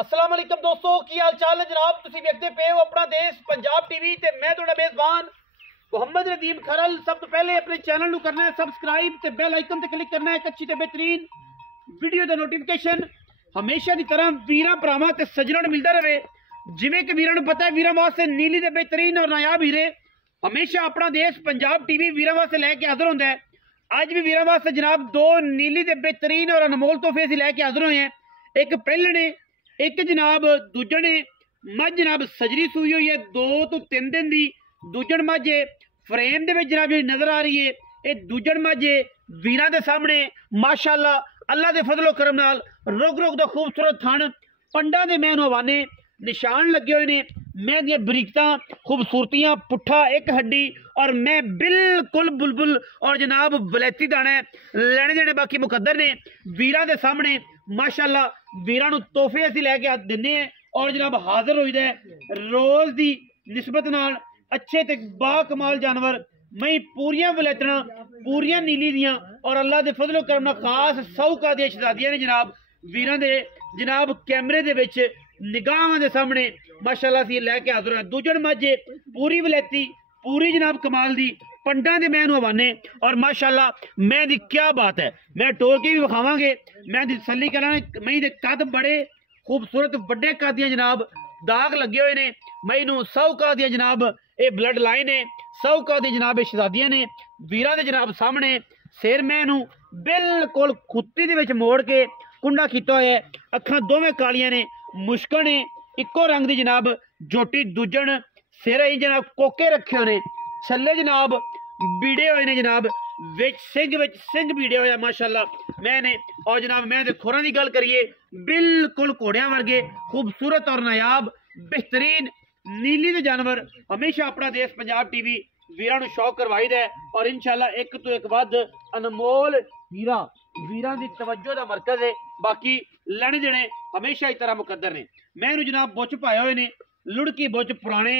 अस्सलाम वालेकुम दोस्तों, की हाल चाल है जनाब। तुसीं वेखदे पे हो अपना देश पंजाब टीवी ते मैं तुहाडा मेज़बान मुहम्मद नदीम खरल। सब तो पहले अपने चैनल नूं करना है सबसक्राइब ते बेल आइकन ते क्लिक करना है एक अच्छी ते बेहतरीन वीडियो दा नोटिफिकेशन हमेशा की तरह वीरां भरावां ते सज्जनां नूं मिलदा रहे। जिवें कि वीरां नूं पता है वीरां वास्ते नीली दे बेहतरीन और नायाब हीरे हमेशा अपना देश पंजाब टीवी वीरां वास्ते लैके हाज़र हुंदा है। अज भी वीरां वास्ते जनाब दो नीली दे बेहतरीन और अनमोल तोहफे असीं लैके हाज़र होए हैं। एक पहले ने एक जनाब दूजन ने मझ जनाब सजरी सूई हुई है 2 तो 3 दिन की दूजन मझ फ्रेम दे विच जनाब जी नजर आ रही है। ये दूजन मझ वीरां दे सामने माशाअल्लाह अल्लाह दे फजलो करम नाल रुग रुग दा खूबसूरत थण पंडा दे मैन हवाने निशान लगे हुए ने। मैं दियां बरीकतां खूबसूरतियां पुट्ठा एक हड्डी और मैं बिल्कुल बुलबुल और जनाब बलैती दाना लैने देने बाकी मुकद्दर ने वीरां दे सामने माशाअल्लाह वीरां नूं तोहफे असीं लैके दिंदे हैं और जनाब हाजिर होईदा है रोज़ दी निस्बत नाल अच्छे ते बा कमाल जानवर मई पूरियां वलैतना पूरियां नीली दियां और अल्लाह दे फजलो करम नाल खास सौका दी शहजादियां ने जनाब वीरां दे जनाब कैमरे दे विच निगाहां दे सामने माशाअल्लाह असीं लैके हाजिर होए। दूजन मझ पूरी वलैती पूरी जनाब कमाल दी पंडा दे मैन हवाने और माशाअल्लाह मैं दी क्या बात है। मैं टोर के भी विखावांगे मैं दी तसल्ली करांगे। मई दे कद बड़े खूबसूरत बड़े कद दियां जनाब दाग लगे हुए ने। मई नूं 100 कद दियां जनाब ये ब्लड लाइन है 100 कद दी जनाब शहजादियां ने वीरां दे जनाब सामने सिर मैं नूं बिल्कुल खुत्ती दे विच मोड़ के कुंडा कीता होया है। अखां दोवें कालियां ने मुश्कां ने इक्को रंग दी जनाब जोटी दूजन सिर ही जनाब कोके रखे हुए ने छल्ले जनाब बीड़े हुए ने जनाब सिंह बीड़े होया माशाअल्लाह मैंने और जनाब मैं दे खुरां दी गल करिए बिल्कुल घोड़ियां वर्गे खूबसूरत और नायाब बेहतरीन नीली दे जानवर हमेशा अपना देश पंजाब टीवी वीरां नूं शौक करवाईदा है और इंशाअल्लाह एक तो एक वध अनमोल हीरा वीरां दी तवज्जो दा मरकज है। बाकी लैने देने हमेशा ही तरह मुकद्दर ने। मैं जनाब बुच पाए हुए ने लुड़की बुच पुराने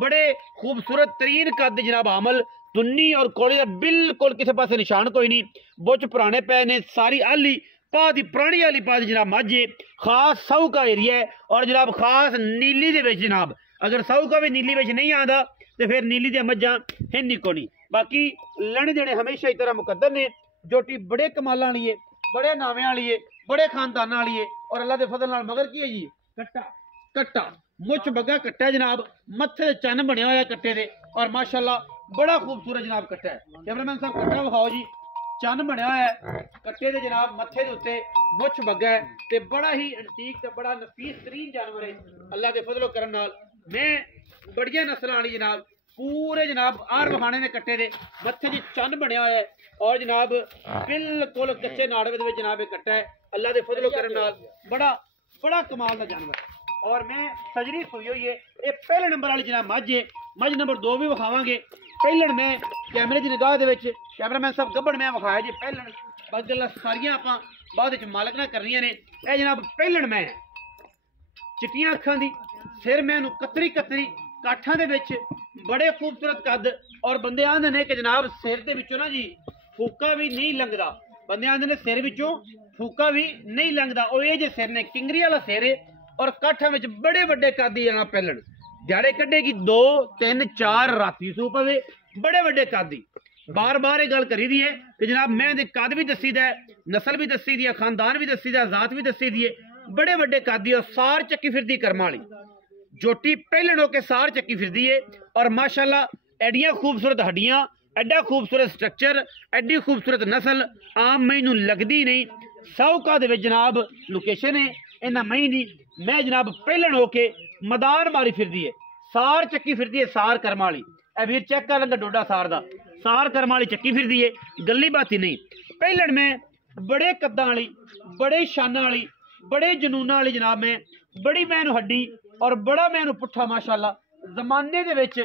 बड़े खूबसूरत तरीन कद जनाब आमल दुन्नी और कोड़े का बिल्कुल किसी पासे निशान कोई नहीं। बुच पुराने पे ने सारी आली पा दी पुरानी आली पा दी जनाब माझे खास सऊ का एरिया है और जनाब खास नीली दे विच जनाब अगर सऊ का भी नीली विच नहीं आंदा तो फिर नीली दी मज्जां हिंदी को नहीं। बाकी लैने देने हमेशा ही तरह मुकद्दर ने। जोटी बड़े कमालां वाली है बड़े नावें वाली है बड़े खानदानां वाली है और अल्लाह दे फजल नाल मगर की है जी कट्टा कट्टा मुछ बग्गा कट्टा जनाब मत्थे ते चन्न बनिया होया कट्टे दे और माशाअल्लाह बड़ा खूबसूरत जनाब कट्टा है। कैमरामैन साहब कट्टा विखाओ जी चन्न बनया है कट्टे दे जनाब मत्थे दे उत्ते मुछ बग्गा है ते बड़ा ही एंटीक ते बड़ा नफीस तरीन जानवर है अल्लाह दे फजलो करम नाल। मैं बड़िया नस्लां वाली जनाब पूरे जनाब आर वखाने ने कट्टे दे मत्थे च चन्न बनया होया है और जनाब बिल्कुल कच्चे नाड़वे दे विच जनाब ये कट्टा है अल्लाह दे फजलो करम नाल बड़ा बड़ा कमाल दा जानवर और मैं सजरी सूई हुई है। ये पहले नंबर वाली जनाब मझ है मझ नंबर 2 भी विखावांगे। पहलन मैं कैमरे की निगाह दे विच कैमरामैन साहब गब्बड़ मैं विखाया जी पहलन बस गल्लां सारियां आपां बाद विच मालक नाल करनियां ने। ये जनाब पहलन मैं चिट्टियां अखां दी सिर मैनू कतरी कतरी काठां दे विच बड़े खूबसूरत कद और बंदे आंदे ने कि जनाब सिर दे विचों ना जी फूका भी नहीं लंघदा। बंदे आंदे ने सिर विचों फूका भी नहीं लंघदा और ये जे सिर ने किंगरी वाला सिर है और काठां विच बड़े वड्डे कद दी जनाब पहलन दिहाड़े कड्ढेगी 2 3 4 राती सू पवे बड़े वड्डे कद दी। बार बार ये गल करी दी है कि जनाब मैं दे कद भी दसी दा है नस्ल भी दसी दी है खानदान भी दसी दा जात भी दसी दी है बड़े वड्डे कद दी और सार चक्की फिरदी कर्मां वाली जोटी पहलन होके सार चक्की फिरदी है और माशाअल्लाह एडियां खूबसूरत हड्डियां एडा खूबसूरत स्ट्रक्चर एडी खूबसूरत नस्ल आम मई नूं लगदी नहीं। 100 का दे विच जनाब लोकेशन है इन्हां मई दी। मैं जनाब पहलन होके मैदान मारी फिरदी है सार चक्की फिरदी है सार कर्मां वाली ए वीर चेक कर लंगा डोडा सार दा सार कर्मां वाली चक्की फिरदी है गल्ली बाती नहीं। पहलन मैं बड़े कद्दां वाली बड़े शानां वाली बड़े जनूनां वाली जनाब मैं बड़ी मैनू हड्डी और बड़ा मैनू पुट्ठा माशाअल्लाह जमाने दे विच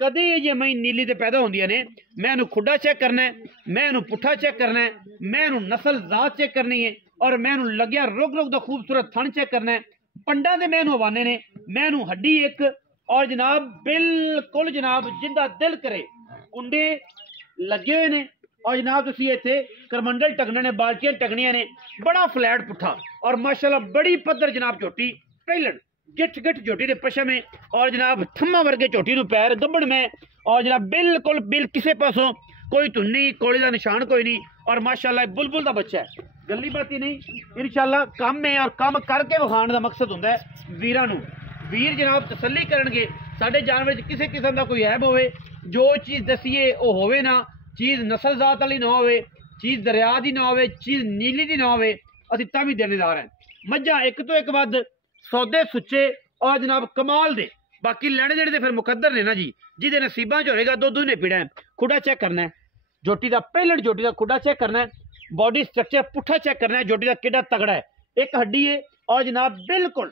कदे ये मई नीली ते पैदा होंदियां ने। मैं खुड्डा चेक करना है मैं पुट्ठा चेक करना है मैं नस्ल जात चेक करनी है और मैं लग्या रुग रुग दा खूबसूरत थन चेक करना है। पंडा दे मैनू हवाने ने मैनू हड्डी एक और जनाब बिल्कुल जनाब जिंदा दिल करे कुंडे लगे हुए ने और जनाब तुसीं इत्थे करमंडल टगने ने बाल्टियां टगनियां ने बड़ा फ्लैट पुट्ठा और माशाअल्लाह बड़ी पद्धर जनाब झोटी ਪਹਿਲਣ ਗਿੱਠ ਗਿੱਠ ਝੋਟੀ ਦੇ ਪਸ਼ਮ ਹੈ और जनाब थम्मा वर्गे झोटी नूं पैर गब्बड़ में और जनाब बिल्कुल बिल किसे पासों कोई धुन्नी कोले का निशान कोई नहीं और माशाल्लाह बुलबुल का बच्चा है गली बाती नहीं इंशाल्लाह काम है और काम करके विखाण का मकसद होंदा है वीरां नूं वीर जनाब तसल्ली करनगे साडे जानवर च किसी किस्म का कोई ऐब होवे जो चीज़ दसीए वो होवे ना चीज़ नस्ल जात वाली ना होवे चीज़ दरिया की ना होवे चीज़ नीली की ना होवे असीं तां भी देनेदार हैं मझां एक तो एक वध सौदे सुच्चे और जनाब कमाल दे बाकी लैने जेड़े ते फिर मुकद्दर ने ना जी जिहदे नसीबां च होएगा दुध ने पीना है खुडा चेक करना है झोटी का पहलड़ झोटी का खुडा चेक करना है बॉडी स्ट्रक्चर पुट्ठा चेक करना है झोटी का किड्डा तगड़ा है एक हड्डी है और जनाब बिल्कुल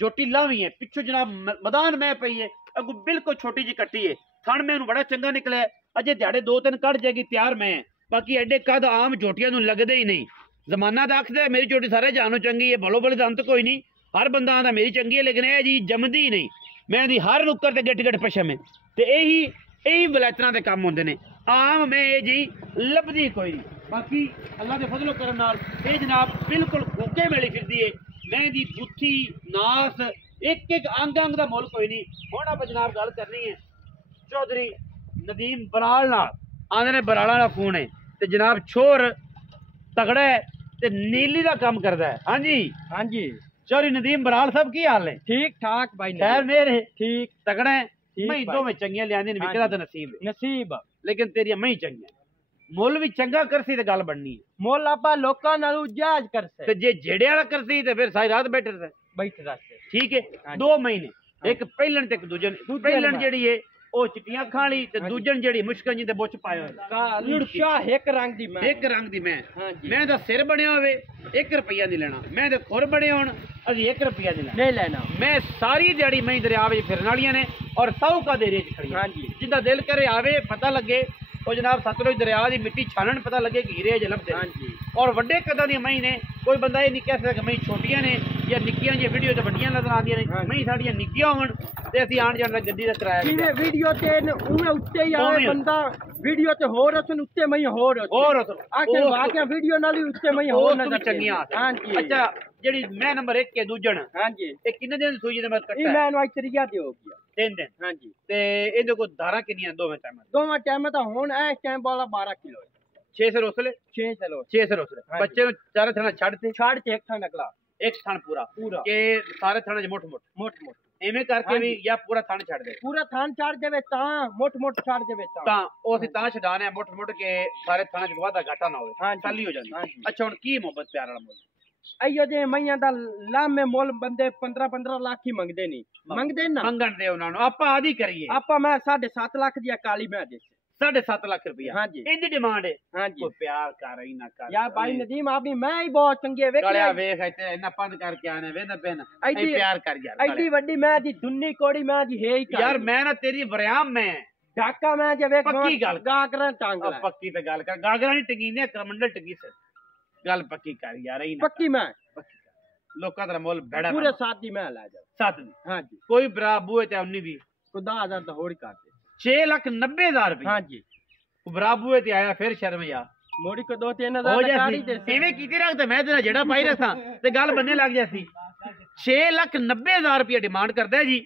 झोटी लावी है पिछू जनाब मैदान में पई है अगू बिल्कुल छोटी जी कट्टी है थण में बड़ा चंगा निकलिया अजे दिहाड़े 2-3 कट जाएगी तैयार में है बाकी एडे कद आम झोटियां नूं लगदे ही नहीं जमाना तो आखदा मेरी झोटी सारे जानो चंगी है भलो भले अंत कोई नहीं हर बंदा आंदा मेरी चंगी है लेकिन यह जी जमदी ही नहीं मैं दी हर नुक्कर ते गिट गिट पशम है ते यही वलैतना के काम होंदे ने आम मैं ये जी लभदी कोई नहीं बाकी अल्लाह के फजलो करम नाल ये जनाब बिल्कुल होके मिली फिरदी है मैं दी बुत्थी नास एक एक अंग अंग दा मुल कोई नहीं हुण आप जनाब गल करनी है चौधरी नदीम बराल नाल आंदे ने बराला दा फोन है ते जनाब छोर तगड़ा है ते नीली दा काम करदा है हाँ जी चौधरी नदीम बराल साहब की हाल है ठीक ठाक भाई खैर मेरे ठीक तगड़ा है ठीक मैं दो में चंगियां लियांदी ने विकदा तो नसीब लेकिन तेरी मैं ही चंगी मुल भी चंगा करसी ते गल बननी है मोल आपा लोकां नालों जायज करसे ते जे जेड़े वाला करसी ते फिर सारी रात बैठे रहे बैठ रहते ठीक है हाँ 2 महीने एक पहलन ते एक दूजन पहलन जेड़ी है ओ चिट्टियां खाली ते दूजन जेड़ी मुश्किल जी ते बुछ पाए होए लुड़शा एक रंग दी मैं एक रंग दी हाँ जी। मैं दा सिर बनया होवे 1 रुपया नहीं लेना मैं ते खुर बने होण अभी 1 रुपया नहीं लेना नहीं लेना मैं सारी दिहाड़ी मैं दरिया में फिरन वालियां ने और साहूका दे रेच खड़ी हाँ जी। जिदा दिल करे आवे पता लगे और जनाब सतलुज दरिया की मिट्टी छानन पता लगे कि हीरे ज लभदे हाँ जी। और वड्डे कदा दी मई ने कोई बंदा ये नहीं कह सकदा मई छोटियां ने या निक्कियां जी वीडियो ते वड्डियां नजर आंदियां ने हाँ जी। मई साडियां निक्कियां होण ते असीं आण जाण दा गड्डी दा किराया भी जिवें वीडियो ते उवें उत्ते ही आवे उवें। बंदा वीडियो ते होर असन उत्ते मई होर और आखिर वाकया वीडियो नाल ही उत्ते मई होर नजर चंगियां हाँ जी। अच्छा जेड़ी मैं नंबर 1 के दूजन हाँ जी। ए किन्ने दिन दी सूई दे मैं ई कट्टा मैनू आज तरीया दे हो गया 3 दिन हाँ जी। ते ਇਹਦੇ ਕੋਲ ਧਾਰਾਂ ਕਿੰਨੀਆਂ ਦੋਵੇਂ ਟਾਈਮਾਂ दोवां टाइम ਤਾਂ ਹੁਣ ਐ टाइम वाला 12 किलो 6 ਸਿਰ ਉਸਲੇ 6 किलो 6 ਸਿਰ ਉਸਲੇ ਹਾਂਜੀ। ਬੱਚੇ ਨੂੰ ਚਾਰੇ ਥਣਾ ਛੱਡ ਤੇ ਛਾੜ ਤੇ ਇੱਕ ਥਾਂ ਅਗਲਾ ਇੱਕ ਥਣ ਪੂਰਾ ਪੂਰਾ ਕਿ ਸਾਰੇ ਥਾਣੇ ਚ ਮੁੱਠ ਮੋਟ ਮੋਟ ਐਵੇਂ ਕਰਕੇ ਵੀ ਜਾਂ ਪੂਰਾ ਥਣ ਛੱਡ ਦੇ ਪੂਰਾ ਥਾਂ ਛਾੜ ਦੇਵੇ ਤਾਂ ਮੋਟ ਮੋਟ ਛਾੜ ਦੇਵੇ ਤਾਂ ਉਹ ਅਸੀਂ ਤਾਂ ਛਡਾਣੇ ਆ ਮੁੱਠ ਕੇ ਸਾਰੇ ਥਾਣੇ ਚ ਵਾਧਾ ਘਾਟਾ ਨਾ ਹੋਵੇ ਹਾਂਜੀ। ਖਾਲੀ ਹੋ ਜਾਂਦੀ ਹਾਂਜੀ। ਅੱਛਾ ਹੁਣ ਕੀ ਮੁਹੱਬਤ ਪਿਆਰ ਵਾਲਾ ਮੁੱਲ ਅਈਓ ਜੇ ਮਈਆਂ ਦਾ ਲਾਮੇ ਮੁੱਲ ਬੰਦੇ 15-15 ਲੱਖ ਹੀ ਮੰਗਦੇ ਨਹੀਂ ਮੰਗਦੇ ਨਾ ਮੰਗਣ ਦੇ ਉਹਨਾਂ ਨੂੰ ਆਪਾਂ ਆਦੀ ਕਰੀਏ ਆਪਾਂ ਮੈਂ 7.5 ਲੱਖ ਦੀ ਕਾਲੀ ਮੈਂ ਦੇ 7.5 ਲੱਖ ਰੁਪਇਆ ਹਾਂਜੀ। ਇਹਦੀ ਡਿਮਾਂਡ ਹੈ ਹਾਂਜੀ। ਕੋਈ ਪਿਆਰ ਕਰ ਹੀ ਨਾ ਕਰ ਯਾਰ ਭਾਈ ਨਦੀਮ ਆਪਣੀ ਮੈਂ ਹੀ ਬਹੁਤ ਚੰਗੇ ਕਾਲਿਆ ਵੇਖ ਵੇਖ ਇੱਥੇ ਇੰਨਾ ਪੰਦ ਕਰਕੇ ਆਣੇ ਵੇ ਨਾ ਪੈਨ ਐਡੀ- ਪਿਆਰ ਕਰ ਯਾਰ ਐਡੀ ਵੱਡੀ ਮੈਂ ਦੀ ਦੁੰਨੀ ਕੋੜੀ ਮੈਂ ਦੀ ਹੈ ਹੀ ਕਰ ਯਾਰ ਮੈਂ ਨਾ ਤੇਰੀ ਵਰਿਆਮ ਮੈਂ ਢਾਕਾ ਮੈਂ ਜੇ ਵੇਖ ਪੱਕੀ ਗੱਲ। ਗਾਗਰਾਂ ਟੰਗ ਲੈ ਪੱਕੀ ਤੇ ਗੱਲ ਕਰ ਗਾਗਰਾਂ ਨਹੀਂ ਟੰਗੀਨੇ ਕਰਮੰਡਲ ਟੰਗੀ ਸੇ ਗੱਲ ਪੱਕੀ ਕਰ ਯਾਰ ਹੀ ਨਾ ਪੱਕੀ ਮੈਂ ਲੋਕਾਂ ਦਾ ਮੁੱਲ ਬੜਾ ਪੂਰੇ ਸਾਥ ਦੀ ਮੈਂ ਲੈ ਜਾ ਸੱਤ ਦੀ ਹਾਂਜੀ ਕੋਈ ਬਰਾ ਬੂਏ ਤੇ 19 ਵੀ ਕੋ 10,000 ਤਾਂ ਹੋਰ ਹੀ ਕਰ ਦੇ 6,90,000 ਰੁਪਏ ਹਾਂਜੀ ਬਰਾ ਬੂਏ ਤੇ ਆਇਆ ਫਿਰ ਸ਼ਰਮ ਆ ਮੋੜੀ ਕੋ 2-3 ਹੋ ਹਜ਼ਾਰ ਕਾੜੀ ਦੇ ਜਾਸੀ ਐਵੇਂ ਕੀਤੀ ਰੱਖ ਤੇ ਮੈਂ ਤੇਰਾ ਜਿਹੜਾ ਪਾਈ ਰੱਖਾਂ ਤੇ ਗੱਲ ਬੰਨੇ ਲੱਗ ਜਾਸੀ 6,90,000 ਰੁਪਏ ਡਿਮਾਂਡ ਕਰਦਾ ਜੀ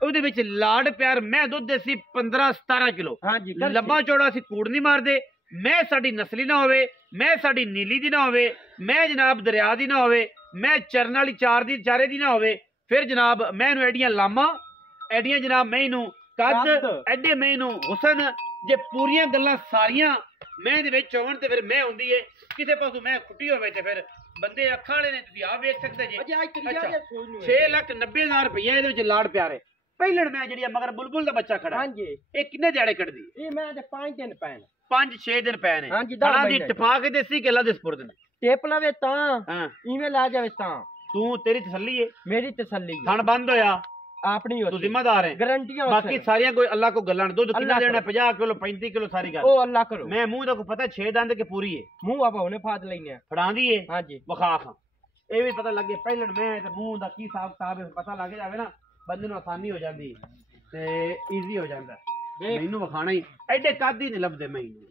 ਉਹਦੇ ਵਿੱਚ ਲਾਡ ਪਿਆਰ ਮੈਂ ਦੁੱਧ ਦੇਸੀ 15-17 ਕਿਲੋ ਹਾਂਜੀ ਲੰਬਾ ਚੌੜਾ ਅਸੀਂ ਕੂੜ ਨਹੀਂ ਮਾਰਦੇ ਮੈਂ ਸਾਡੀ ਨਸਲੀ ਨਾ ਹੋਵੇ ਮੈਂ ਸਾਡੀ ਨੀਲੀ ਦੀ ਨਾ ਹੋਵੇ ਮੈਂ ਜਨਾਬ ਦਰਿਆ ਦੀ ਨਾ ਹੋਵੇ ਮੈਂ ਚਰਨ ਵਾਲੀ ਚਾਰੇ ਦੀ ਨਾ ਹੋਵੇ ਫਿਰ ਜਨਾਬ ਮੈਂ ਇਹਨੂੰ ਐਡੀਆਂ ਲਾਮਾਂ ਐਡੀਆਂ ਜਨਾਬ ਮੈਂ ਇਹਨੂੰ ਕੱਦ ਐਡੇ ਮੈਂ ਇਹਨੂੰ ਹੁਸਨ ਜੇ ਪੂਰੀਆਂ ਗੱਲਾਂ ਸਾਰੀਆਂ ਮੈਂ ਇਹਦੇ ਵਿੱਚ ਹੋਣ ਤੇ ਫਿਰ ਮੈਂ ਹੁੰਦੀ ਏ ਕਿਸੇ ਪਾਸੋਂ ਮੈਂ ਖੁੱਟੀ ਹੋਵੇ ਤੇ ਫਿਰ ਬੰਦੇ ਅੱਖਾਂ ਵਾਲੇ ਨੇ ਤੁਸੀਂ ਆਪ ਵੇਖ ਸਕਦੇ ਜੀ ਅਜੇ ਅੱਜ ਤਰੀਆ ਜੇ ਸੋਚ ਨੂੰ 6,90,000 ਰੁਪਏ ਇਹਦੇ ਵਿੱਚ ਲਾੜ ਪਿਆਰੇ ਪਹਿਲਣ ਮੈਂ ਜਿਹੜੀ ਮਗਰ ਬੁਲਬੁਲ ਦਾ ਬੱਚਾ ਖੜਾ ਹਾਂਜੀ ਇਹ ਕਿੰਨੇ ਦਿਹਾੜੇ ਕੱਢਦੀ ਇਹ ਮੈਂ ਤੇ 5 ਦਿਨ ਪੈਣ 5-6 ਦਿਨ ਪਏ ਨੇ ਹਾਂਜੀ, ਦਸ ਖਾਣਾ ਦੀ ਮਹੀਨੇ। ਟਪਾ ਕੇ ਦੇਸੀ ਕਿ ਅੱਲਾ ਦੇ ਸਪੁਰਦ ਨੇ ਟੇਪ ਲਵੇ ਤਾਂ ਹਾਂ ਇਵੇਂ ਲੈ ਜਾਵੇ ਤਾਂ ਤੂੰ ਤੇਰੀ ਤਸੱਲੀ ਏ ਮੇਰੀ ਤਸੱਲੀ ਹੈ। ਥਣ ਬੰਦ ਹੋਇਆ ਆਪਣੀ ਤੂੰ ਜ਼ਿੰਮੇਦਾਰ ਹੈ ਗਰੰਟੀਆਂ ਬਾਕੀ ਸਾਰੀਆਂ ਕੋਈ ਅੱਲਾ ਕੋ ਗੱਲਾਂ ਦੁੱਧ ਕਿੰਨਾ ਅੱਲਾ ਦੇਣਾ 50 ਕਿਲੋ 35 ਕਿਲੋ ਸਾਰੀ ਗੱਲ ਉਹ ਅੱਲਾ ਕਰੋ ਮੈਂ ਮੂੰਹ ਦਾ ਕੋ ਪਤਾ 6 ਦੰਦ ਕੇ ਪੂਰੀ ਏ ਮੂੰਹ ਆਪਾਂ ਹੁਣੇ ਫਾਦ ਲੈਨੇ ਆ ਫੜਾਂਦੀ ਏ ਹਾਂਜੀ ਵਿਖਾ ਖਾਂ ਇਹ ਵੀ ਪਤਾ ਲੱਗੇ ਪਹਿਲਣ ਮੈਂ ਤੇ ਮੂੰਹ ਦਾ ਕੀ ਹਿਸਾਬ ਕਿਤਾਬ ਹੈ ਪਤਾ ਲੱਗ ਜਾਵੇ ਨਾ ਬੰਦੇ ਨੂੰ ਆਸਾਨੀ ਹੋ ਜਾਂਦੀ ਤੇ ਈਜ਼ੀ ਹੋ ਜਾਂਦਾ ਮੈਨੂੰ ਵਿਖਾਣਾ ਹੀ ਐਡੇ ਕੱਦ ਹੀ ਨਹੀਂ ਲੱਭਦੇ ਮੈਨੂੰ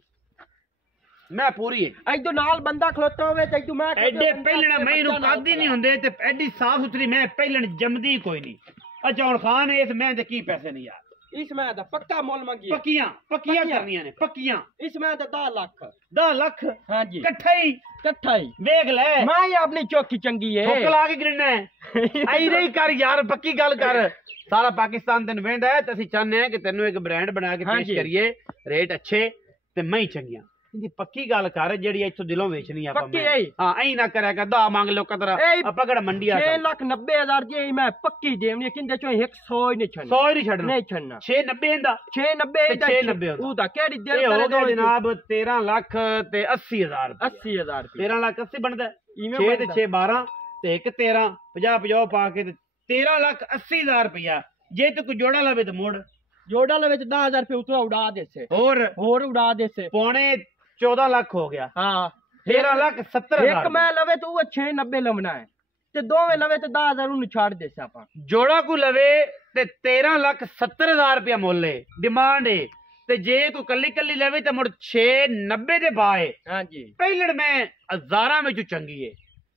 मैं पूरी है इधर नाल बंदा खलोता होवे ते तू मैं एडे पहलण मैं नु कादी नहीं हुंदे ते एडी साफ सुथरी मैं पहलण जमदी कोई नहीं। अच्छा हुण खान इस मैं दे की पैसे नहीं यार इस मैं दा पक्का मोल मंगी पक्कियां पक्कियां करनियां ने पक्कियां इस मैं दा 10 लाख 10 लाख हां जी इकट्ठा ही देख ले मैं ये अपनी चौकी चंगी है ठोक ला के गिरना है आई नहीं कर यार पक्की गल कर सारा पाकिस्तान तेन वेंदा है ते असि चाहने हैं कि तेनू एक ब्रांड बना के पेश करिए रेट अच्छे ते मैं चंगियां इंदी पक्की गल कर जेड़ी इथों दिलों वेचनी है पक्की है हां ऐ ना करया कर दा मांग लोका तरह पकड़ मंडी आ 6,90,000 जी मैं पक्की देवनी किंदे चो 100 ही नहीं छड़ना 100 ही नहीं छड़ना नहीं छड़ना 690 दा 690 ओदा केड़ी देर हो गया जनाब 13 लाख ते 80,000 80,000 13 लाख 80 बनदा 6 ते 6 12 ते 1 13 50 50 पा के 13 लाख 80,000 रुपया जे तू कोई जोड़ा लवे तो मोड़ जोड़ा लवे 10,000 रुपया उतरा उड़ा देसे और उड़ा देसे पौने 14 लाख हो गया हाँ 13 लाख 70,000 एक मैं लवे तो वो 690 लवना है ते दो में लवे तो 10,000 उन्हें छाड़ देसे आपा जोड़ा को लवे ते 13 लाख 70,000 रुपया मोल है डिमांड है ते जे को कल्ली कल्ली लवे तो मुड़ 690 दे पाए हाँ जी पहलड़ में हजारां में चंगी है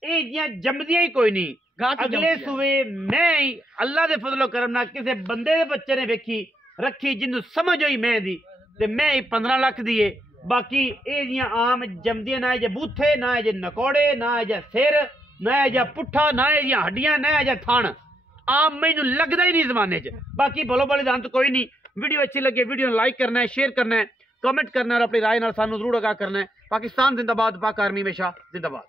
ये जियां जमदियां ही कोई नहीं अगले सुबह मैं ही अल्लाह दे फजलो करम ना किसी बंदे दे बच्चे ने वेखी रखी जिन्नू समझ होई मैं दी ते मैं ही 15 लाख दिए बाकी ये जियां आम जमदियां ना जे बूथे ना जे नकोड़े ना जे सिर ना जे पुट्ठा ना जे हड्डियां ना जे थण आम मैनू लगदा ही नहीं जमाने च बाकी बोलो बलिदान तो कोई नहीं वीडियो अच्छी लगे वीडियो लाइक करना है शेयर करना है कमेंट करना है और अपनी राय नाल सानू जरूर आगाह करना है पाकिस्तान जिंदाबाद पाक आर्मी हमेशा जिंदाबाद।